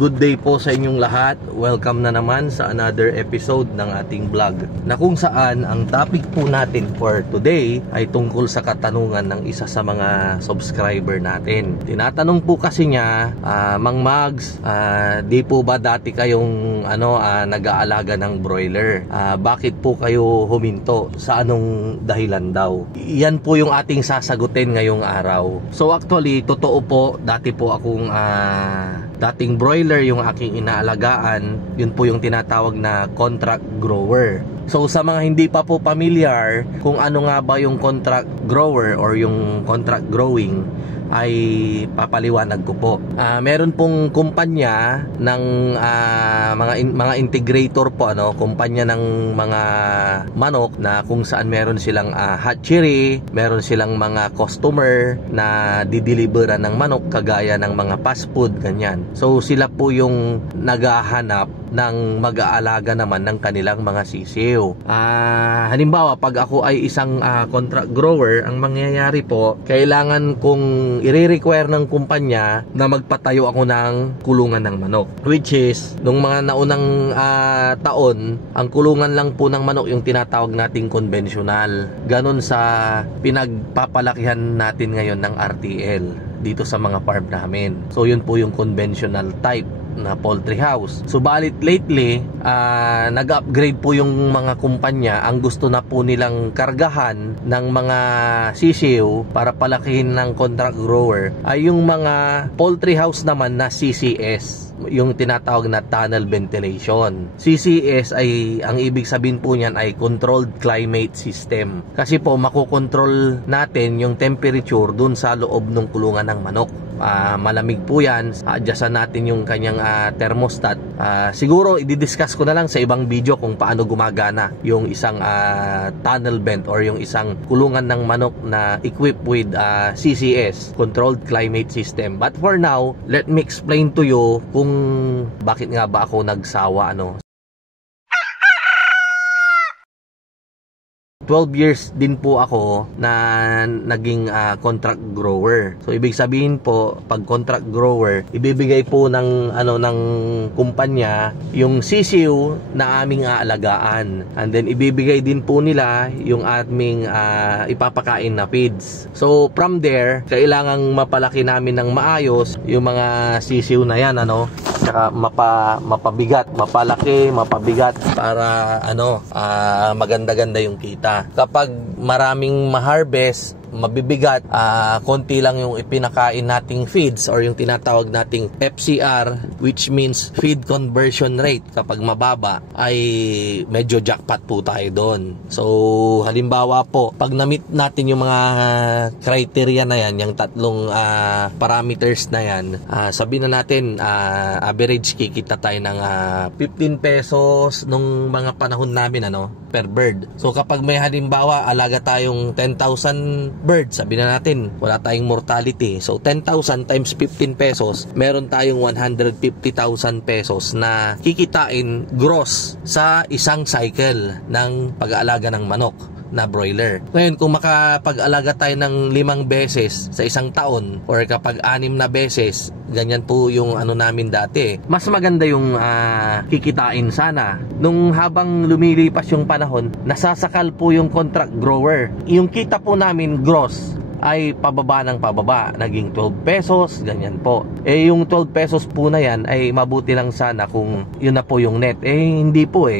good day po sa inyong lahat. Welcome na naman sa another episode ng ating vlog, na kung saan ang topic po natin for today ay tungkol sa katanungan ng isa sa mga subscriber natin. Tinatanong po kasi niya, Mang Mags, di po ba dati kayong nag-aalaga ng broiler? Bakit po kayo huminto? Sa anong dahilan daw? Yan po yung ating sasagutin ngayong araw. So actually, totoo po, dati po akong dating broiler yung aking inaalagaan. Yun po yung tinatawag na contract grower. So sa mga hindi pa po familiar kung ano nga ba yung contract grower or yung contract growing, ay papaliwanag ko po. Meron pong kumpanya ng mga integrator po, kumpanya ng mga manok na kung saan meron silang hatchery, meron silang mga customer na dideliveran ng manok kagaya ng mga fast food, ganyan. So sila po yung naghahanap ng mag-aalaga naman ng kanilang mga sisiw. Halimbawa, pag ako ay isang contract grower, ang mangyayari po, kailangan kong i-require ng kumpanya na magpatayo ako ng kulungan ng manok. Which is, nung mga naunang taon, ang kulungan lang po ng manok yung tinatawag nating konbensyonal. Ganon sa pinagpapalakihan natin ngayon ng RTL dito sa mga farm namin. So yun po yung conventional type na poultry house. Subalit lately, nag-upgrade po yung mga kumpanya. Ang gusto na po nilang kargahan ng mga sisiw para palakihin ng contract grower ay yung mga poultry house naman na CCS, yung tinatawag na tunnel ventilation. CCS ay, ang ibig sabihin po niyan ay controlled climate system. Kasi po makokontrol natin yung temperature dun sa loob ng kulungan ng manok. Malamig po yan, adjustan natin yung kanyang thermostat. Siguro i-discuss ko na lang sa ibang video kung paano gumagana yung isang tunnel vent or yung isang kulungan ng manok na equipped with CCS, controlled climate system. But for now, let me explain to you kung bakit nga ba ako nagsawa 12 years din po ako na naging contract grower. So ibig sabihin po, pag contract grower, ibibigay po ng kumpanya yung sisiw na aming aalagaan. And then ibibigay din po nila yung aming ipapakain na feeds. So from there, kailangang mapalaki namin ng maayos yung mga sisiw na yan, Tsaka mapabigat, mapalaki, mapabigat para maganda-ganda yung kita. Kapag maraming ma-harvest, mabibigat, konti lang yung ipinakain nating feeds or yung tinatawag nating FCR, which means feed conversion rate. Kapag mababa ay medyo jackpot po tayo doon. So halimbawa po, pag na-meet natin yung mga criteria na yan, yung tatlong parameters na yan, sabihin na natin average kikita tayo ng 15 pesos nung mga panahon namin per bird. So kapag may halimbawa alaga tayong 10,000 birds, sabi na natin wala tayong mortality, so 10,000 times 15 pesos, meron tayong 150,000 pesos na kikitain gross sa isang cycle ng pag-aalaga ng manok na broiler. Ngayon, kung makapag-alaga tayo ng 5 beses sa isang taon or kapag 6 na beses, ganyan po yung namin dati, mas maganda yung kikitain sana. Nung habang lumilipas yung panahon, nasasakal po yung contract grower. Yung kita po namin gross ay pababa ng pababa, naging 12 pesos, ganyan po. Yung 12 pesos po na yan ay mabuti lang sana kung yun na po yung net. Hindi po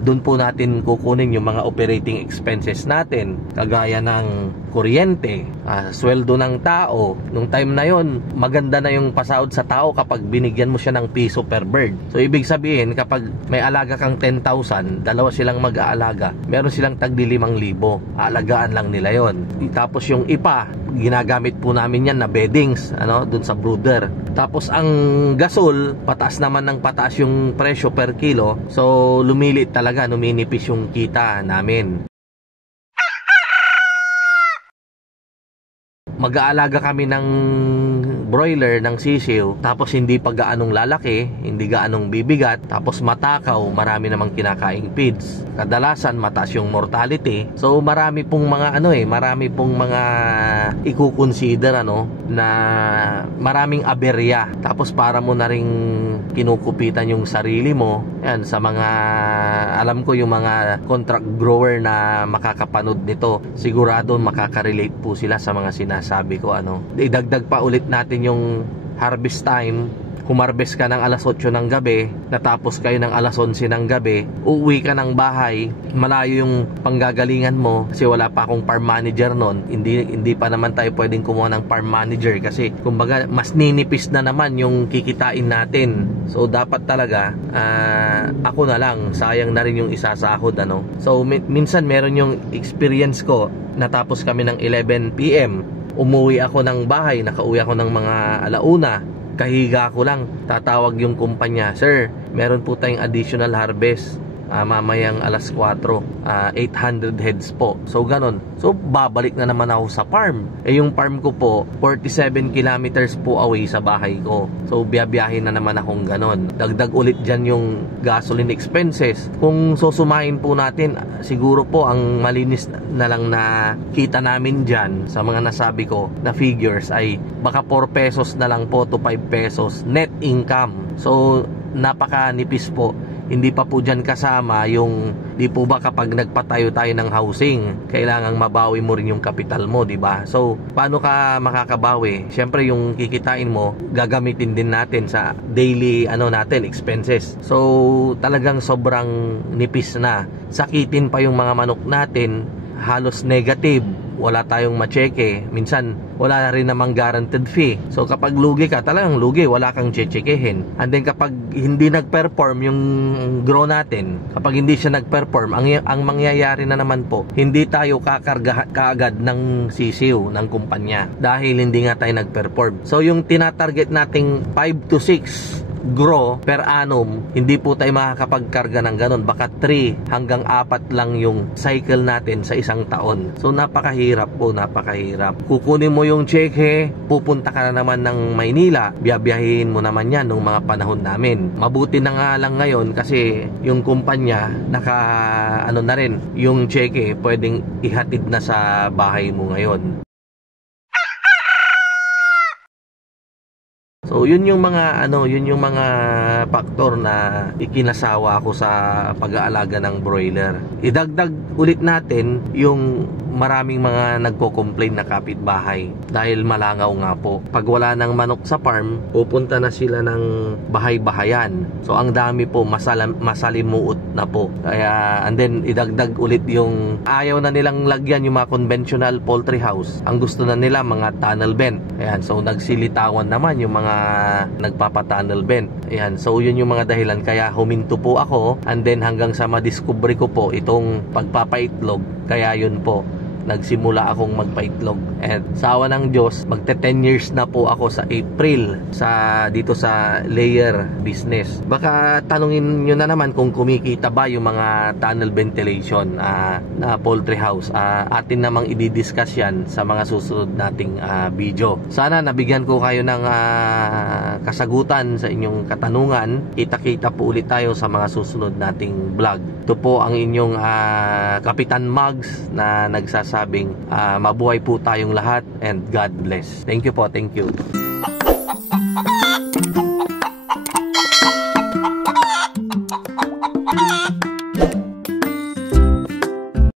doon po natin kukunin yung mga operating expenses natin, kagaya ng kuryente, sweldo ng tao. Nung time na yon, maganda na yung pasahod sa tao kapag binigyan mo siya ng piso per bird. So ibig sabihin, kapag may alaga kang 10,000, dalawa silang mag-aalaga, meron silang tagli 5,000, aalagaan lang nila yon. Tapos yung ipa, ginagamit po namin yan na beddings dun sa brooder. Tapos ang gasol, pataas naman ng pataas yung presyo per kilo, so lumilit talaga, numinipis yung kita namin. Mag-aalaga kami ng broiler ng sisiw, tapos hindi pa gaanong lalaki, hindi gaanong bibigat, tapos matakaw, marami namang kinakaing feeds. Kadalasan mataas yung mortality. So marami pong mga marami pong mga i-consider na maraming aberya. Tapos para mo na ring kinukupitan yung sarili mo. Yan, sa mga alam ko yung mga contract grower na makakapanood nito, sigurado makakarelate po sila sa mga sinasabi ko. Idagdag pa ulit natin yung harvest time. Humarbest ka ng alas 8 ng gabi, natapos kayo ng alas 11 ng gabi, uuwi ka ng bahay, malayo yung panggagalingan mo kasi wala pa akong farm manager nun. Hindi pa naman tayo pwedeng kumuha ng farm manager kasi kumbaga mas ninipis na naman yung kikitain natin. So dapat talaga ako na lang, sayang na rin yung isasahod. So minsan meron yung experience ko, natapos kami ng 11 PM, umuwi ako ng bahay, nakauwi ako ng mga alauna, kahiga ko lang, tatawag yung kumpanya, "Sir, meron po tayong additional harvest mamayang alas 4, 800 heads po." So ganon. So babalik na naman ako sa farm. Yung farm ko po 47 kilometers po away sa bahay ko. So biyabiyahin na naman akong ganon. Dagdag ulit dyan yung gasoline expenses. Kung susumahin po natin, siguro po ang malinis na lang na kita namin dyan sa mga nasabi ko na figures ay baka 4 pesos na lang po to 5 pesos net income. So napakanipis po. Hindi pa po dyan kasama yung, di po ba kapag nagpatayo tayo ng housing, kailangang mabawi mo rin yung kapital mo, di ba? So, paano ka makakabawi? Siyempre, yung kikitain mo, gagamitin din natin sa daily, natin, expenses. So, talagang sobrang nipis na. Sakitin pa yung mga manok natin, halos negative. Wala tayong macheke. Minsan, wala rin namang guaranteed fee. So, kapag lugi ka, talagang lugi. Wala kang chechekehin. And then, kapag hindi nag-perform yung grow natin, kapag hindi siya nag-perform, ang mangyayari na naman po, hindi tayo kakarga kaagad ng sisiw ng kumpanya. Dahil hindi nga tayo nag-perform. So, yung tinatarget nating 5 to 6 grow per annum, hindi po tayo makakapagkarga ng ganon. Baka 3 hanggang 4 lang yung cycle natin sa isang taon. So napakahirap po, napakahirap. Kukunin mo yung cheque, pupunta ka na naman ng Maynila, biyabiyahin mo naman yan nung mga panahon namin. Mabuti na nga lang ngayon kasi yung kumpanya naka na rin, yung cheque pwedeng ihatid na sa bahay mo ngayon. So yun yung mga faktor na ikinasawa ko sa pag-aalaga ng broiler. Idagdag ulit natin yung maraming mga nagko-complain na kapitbahay dahil malangaw nga po. Pag wala ng manok sa farm, pupunta na sila ng bahay-bahayan. So ang dami po, masalimuot na po. Kaya and then idagdag ulit yung ayaw na nilang lagyan yung mga conventional poultry house. Ang gusto na nila mga tunnel vent. Ayan, so nagsilitawan naman yung mga nagpapa-tunnel vent. Ayan, so yun yung mga dahilan kaya huminto po ako, and then hanggang sa madiscovery ko po itong pagpapaitlog. Kaya yun po, nagsimula akong magpaitlog. At sa awa ng Diyos, magte 10 years na po ako sa April dito sa layer business. Baka tanungin nyo na naman kung kumikita ba yung mga tunnel ventilation na poultry house. Atin namang i-discuss yan sa mga susunod nating video. Sana nabigyan ko kayo ng kasagutan sa inyong katanungan. Kita-kita po ulit tayo sa mga susunod nating vlog. Ito po ang inyong Kapitan Mugs na nagsasabing mabuhay po tayong lahat and God bless. Thank you po, thank you.